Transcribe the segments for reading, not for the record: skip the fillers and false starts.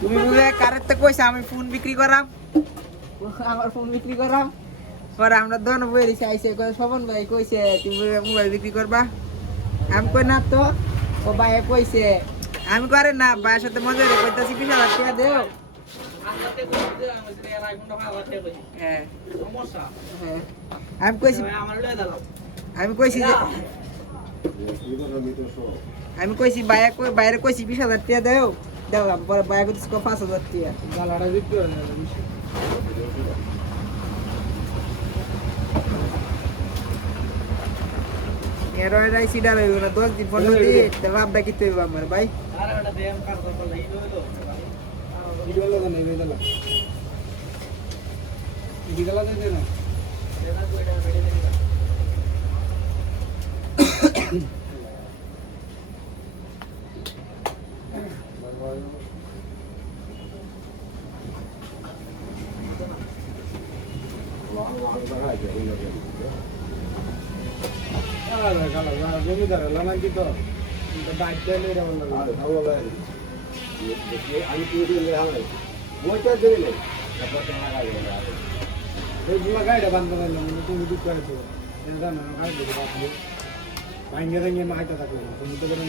তুমি বুঝে কারের তো কইছে আমি ফোন বিক্রি করাম, আমার ফোন বিক্রি করাম। পরে আমরা দোনো বইরি চাইছে কই শোভন ভাই কইছে তুমি মোবাইল বিক্রি করবা। আমি কই না তো, ও ভাই কইছে আমি করে না, ভাইয়ের সাথে মজা করে কইতাছি 20,000 টাকা দেও। হ্যাঁ হ্যাঁ আমি কইছি যে আমি কইছি বাইরে কইছি 20,000 টাকা দেও, দেখলাম পরে বাইরে কইছি 5,000 টাকা গালাটা বিক্রি করে না। এরোই সিডার হইব না 10 দিন 15 দিন, তবে আপডা কিতে হইব আমার ভাই। আরে ওটা দেম কার করব লাইলো হইলো ভিডিও লাগা নেই বেদলা ভিডিও লাগা দেন না এরা কইটা ভিডিও দেন জমিদার হলো নাকি তো বাইকটা নিয়ে আমি গাড়িটা বান্ধব তুমি দুঃখ করেছো ভাঙ্গে ভেঙে মাইতে থাকলো তুমি তো করে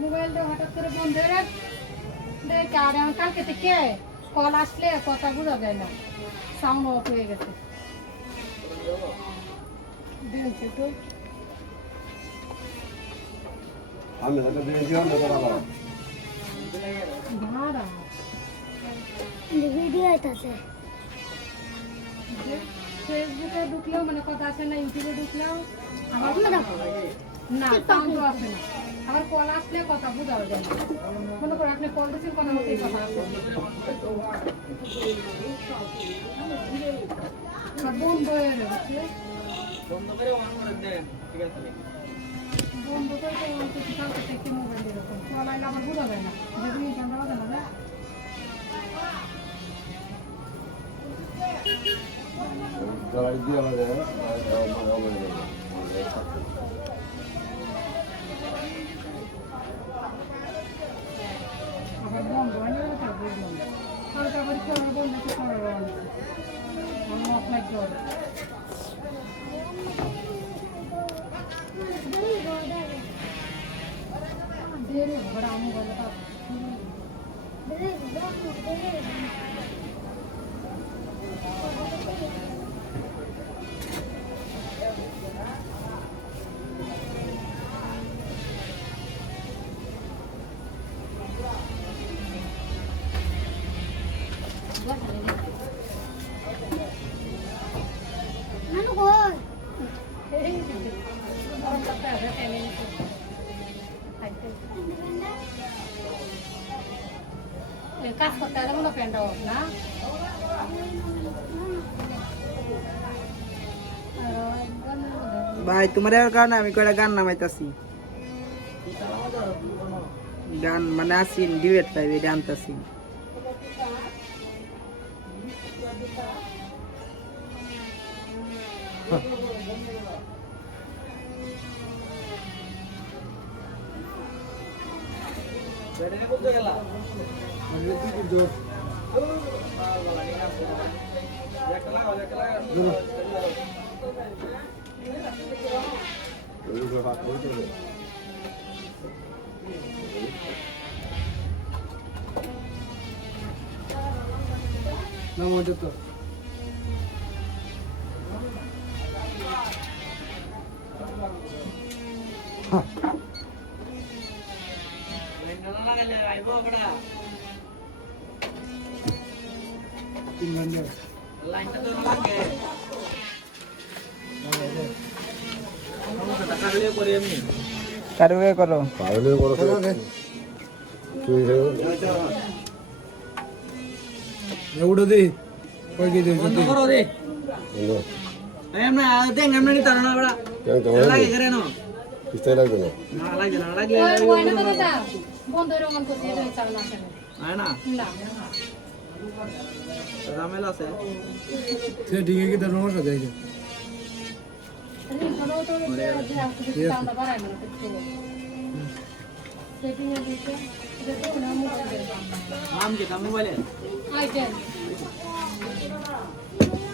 মোবাইলটা হঠাৎ করে বন্ধ হয়ে কালকে থেকে কল আসলে কথা বোঝা যায় না, সাউন্ড অফ হয়ে গেছে। ফেসবুকে ঢুকলেও মানে কথা আসে না, ইউটিউবে ঢুকলেও আমার না সাউন্ড আসে না, আবার কল আসলে কথা বোঝা যায় না। মনে করো আপনি কল দিচ্ছেন কথা মতোই কথা আসে, বন্ধ হয়ে যাচ্ছে। বন্ধ করে অন করে দেন, ঠিক আছে? বন্ধ করে অন করতে কালকে থেকে মোবাইল এরকম কল আইলে আবার বোঝা যায় না, যদি ক্যামেরা বাজে না জড়াই দিয়ে আমাদের আবার বন্ধ হয় না, বুঝলাম কালকে আবার ক্যামেরা বন্ধ হচ্ছে, ক্যামেরা অন আমি অফলাইন জল দেরে বড় আমু বলতা কাজ করতে হবে না, প্যান্ট হোক না ভাই তোমার কারণে আমি কয়টা গান নামাইতাছি, গান মানে আসিন ডিউয়েট পাইবে এটা আনতাছি। না মজা তো কারুকে করো পাগলের বড় এগুলো দি কই কি দিছ বন্ধ করো রে আমরা দেখ আমরা নি তারা না বড়া লাগে করে না না লাগে না লাগে ওই না তো দাদা বন্ধ রঙন করতে দেয় চাল না আসে আয় না না ঝামেলা আছে সে ঠিক কি তোর সমস্যা দেই আমি ভালো তো যে চালটা বাড়াই না তো সেটিং এ দিতে এটা তো না মোবাইল নাম কি দাম মোবাইলে আইটেম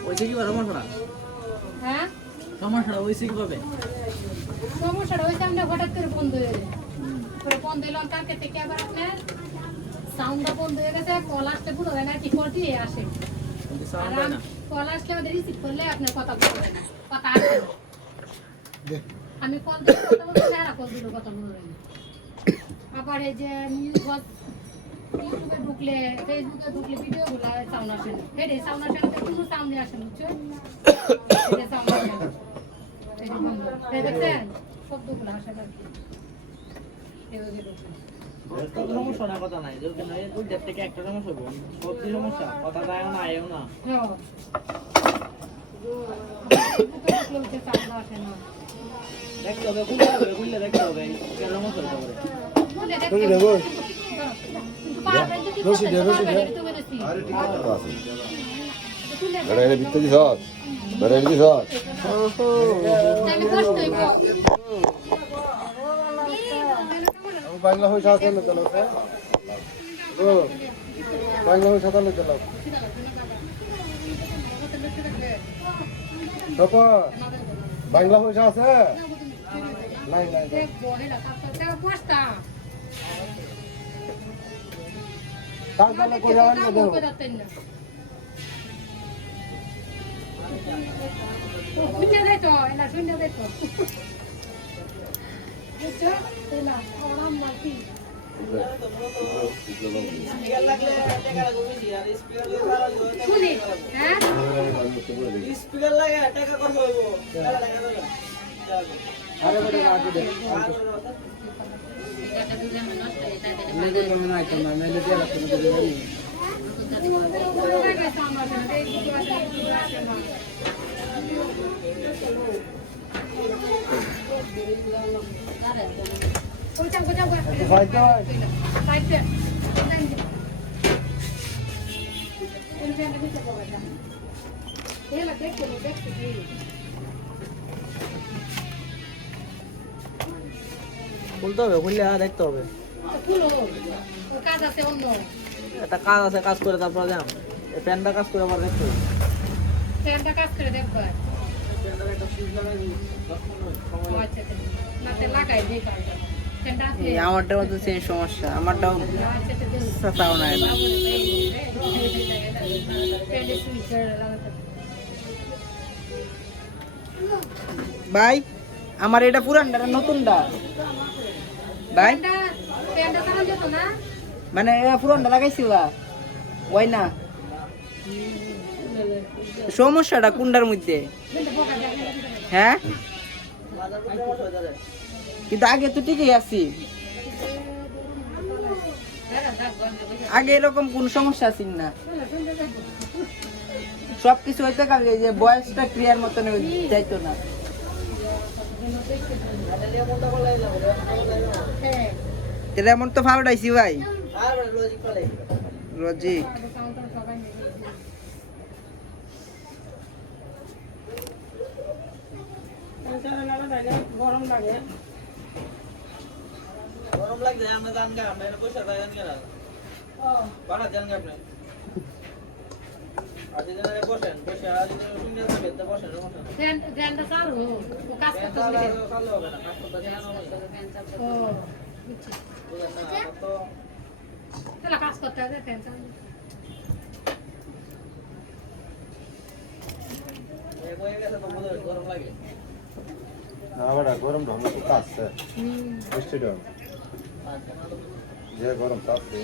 ওইছে কি সমস্যা হ্যাঁ সমস্যা ওইছে কি পাবে সমস্যাটা হইছে আমরা হঠাৎ করে বন্ধ হয়ে গেছে পরে বন্ধ হইলাম কালকে থেকে আবার আপনার সাউন্ডটা বন্ধ হয়ে গেছে কল আসতে পুরো হয় না কি করতে আসে কিন্তু আর সাউন্ড হয় না কল আসলে আমাদের রিসিভ করলে আপনার কথা বলবেন না কথা আসবে না আমি কল দিয়ে কথা বলতে না কল দিলে কথা বলবেন না আবার এই যে নিউজ ইউটিউবে ঢুকলে ফেসবুকে ঢুকলে ভিডিও গুলা সাউন্ড আসে না হেডে সাউন্ড আসে না কোনো সাউন্ডই আসে না বুঝছো হেডে সাউন্ড আসে না দেখছেন শব্দগুলো আসে না কত সমস্যা না কথা নাই যদি না ওই দেড় থেকে একটা সমস্যা হবে সত্যি সমস্যা কথা যায় না আয়ও না হ্যাঁ সাউন্ড আসে না দেখতে হবে খুললে দেখতে হবে কেন সমস্যা হতে পারে তুই দেবো রশি দে বেড়াইলে বিত্তে দিস বেড়াইলে দিস বাংলা হই সাথে না চলো ও বাংলা হই সাথে না চলো বাবা বাংলা হই আছে নাই নাই তাহলে কই যাবেন না দেও শুনে দেয় তো এলা শুনে দেয় তো বুঝছো এলা ওরাম মাটি স্পিকার লাগলে টাকা লাগবে বেশি আর স্পিকার লাগে শুনি হ্যাঁ স্পিকার লাগে টাকা কত হইব টাকা লাগে আরে বড় আগে দে মেলে তো মনে হয় না মেলে দিয়ে লাগতে না দেবেনি খুলতে হবে খুললে দেখতে হবে কাজ আছে অন্য একটা কাজ আছে কাজ করে তারপর যাম এই প্যানটা কাজ করে আবার দেখতে হবে ফ্যানটা কাজ করে দেখবার প্যানটার একটা সুইচ লাগাই দিই 10 মিনিট সময় আচ্ছা নাতে লাগাই দিই কাজটা ফ্যানটা আছে আমারটাও তো সেই সমস্যা আমারটাও আচ্ছা তো দেন সাতাও নাই না ফ্যানটা সুইচ লাগাতে ভাই আমার এটা পুরানটা না নতুনটা ভাই ফ্যানটা চালান যেত না মানে এটা পুরানটা লাগাইছি বা ওই না সমস্যাটা কোনটার মধ্যে হ্যাঁ কিন্তু আগে তো ঠিকই আছি আগে এরকম কোন সমস্যা ছিল না সবকিছু হইতে কালকে যে বয়সটা ক্লিয়ার মতন যাইতো না তাহলে এমন তো ফাউডাইছি ভাই আর লজিক পালে লজিক গরম লাগে গরম লাগছে আমরা জান গা আমরা পয়সা দেয় জান গা বাড়া জান গা আপনি আজ দিন আরে বসেন বসে আজ দিন শুনে যাবে তো বসেন বসেন ফ্যানটা চালু ও কাজ করতে চালু হবে না কাজ করতে জানা হবে ও বুঝছি বুঝেন না তো তাহলে কাজ করতে হবে ফ্যান চালু এক হয়ে গেছে তো বুঝেন গরম লাগে না বড় গরম ঢং তো কাছে মিষ্টি ঢং যে গরম তাপে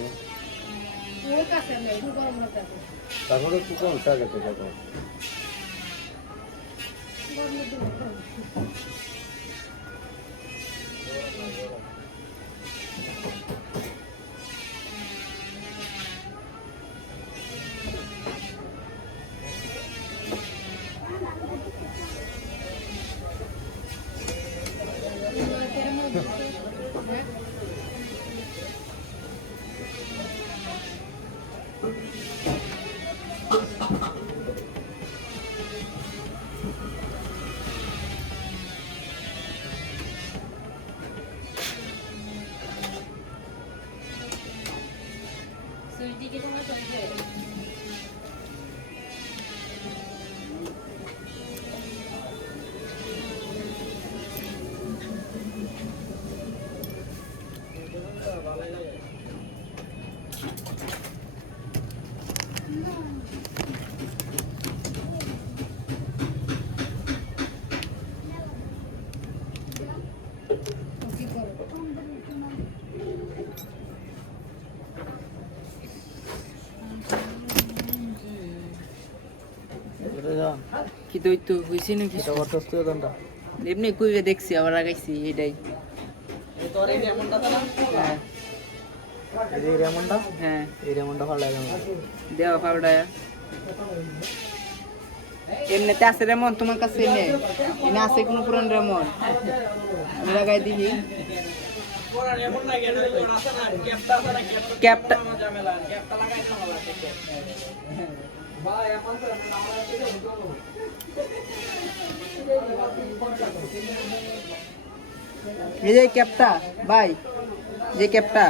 ওর কাছে নেই গরম লাগে তারপরে তুই কোন সাথে তো দেখো কি তুই তো হইছি নাকি এটা করতেছ তুই দন্ডা এমনি কুইবে দেখছি আবার আগাইছি এটাই তোর এই রেমনটা না হ্যাঁ এই রেমনটা হ্যাঁ এই রেমনটা ভালো লাগে আমার দেওয়া পাউডার এমনিতে আছে রেমন তোমার কাছে এনে এনে আছে কোনো পুরান রেমন আমি লাগাই দিবি রেমন লাগে না আছে না ক্যাপটা আছে না ক্যাপটা ঝামেলা ক্যাপটা লাগাই না ভালো আছে ভাই এখন তো এই যে ক্যাপটা ভাই যে ক্যাপটা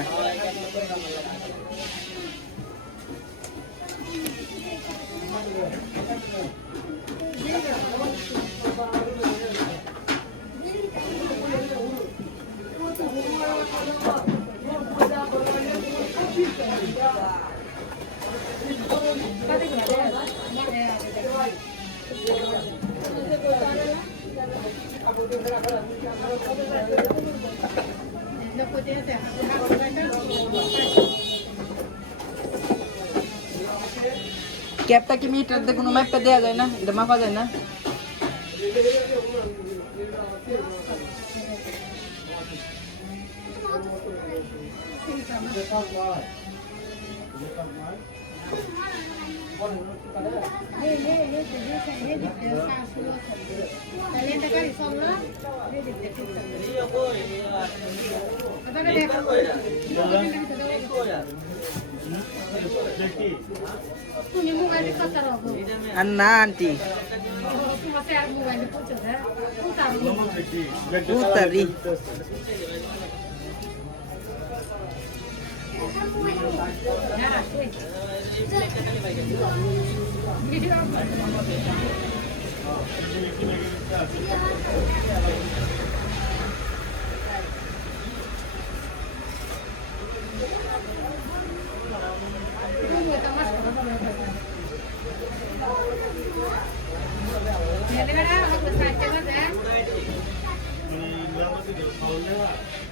ক্যাপটা কি মিটার দিয়ে কোনো ম্যাপটা দেওয়া যায় না এটা মাপা যায় না তুমি মোবাইল কত রাখো আর না আন্টি তোমাতে আর মোবাইল কত দেয় কোথাও উতারি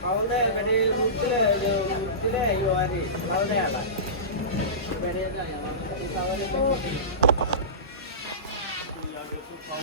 ಅವನೇ ಗಡಿ ಮುಟ್ಟಿಲೆ ಅಯ್ಯೋ ಅರಿ ಅವನೇ ಅಲ್ಲ ಬೇರೆ